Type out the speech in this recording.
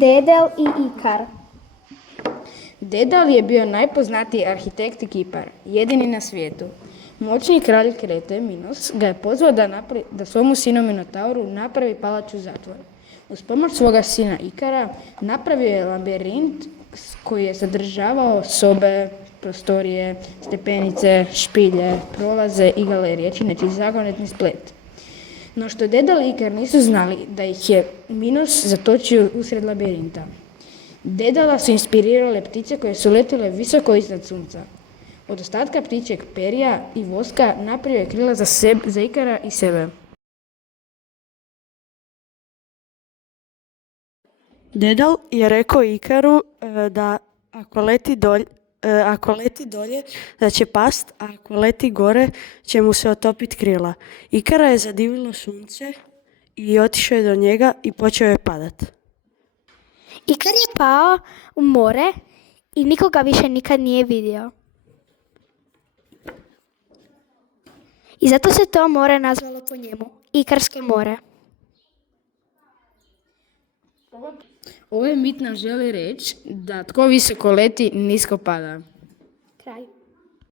Dedel i Ikar. Dedal je bio najpoznatiji arhitekt i kipar, jedini na svijetu. Moćni kralj Krete, Minos, ga je pozvao da svomu sinu Minotauru napravi palaču zatvor. Uz pomoć svoga sina Ikara napravio je labirint koji je sadržavao sobe, prostorije, stepenice, špilje, prolaze i galerije, čineći zagonetni splet. No što Dedal i Ikar nisu znali da ih je Minos zatočio usred labirinta. Dedala su inspirirale ptice koje su letile visoko iznad sunca. Od ostatka ptičjeg perja i voska napravio je krila za Ikara i sebe. Dedal je rekao Ikaru da ako leti dolje da će past, a ako leti gore će mu se otopiti krila. Ikara je zadivilo sunce i otišao je do njega i počeo je padat. Ikar je pao u more i nikoga više nikad nije vidio. I zato se to more nazvalo po njemu, Ikarsko more. Ovaj mit nam želi reći da tko visoko leti, nisko pada.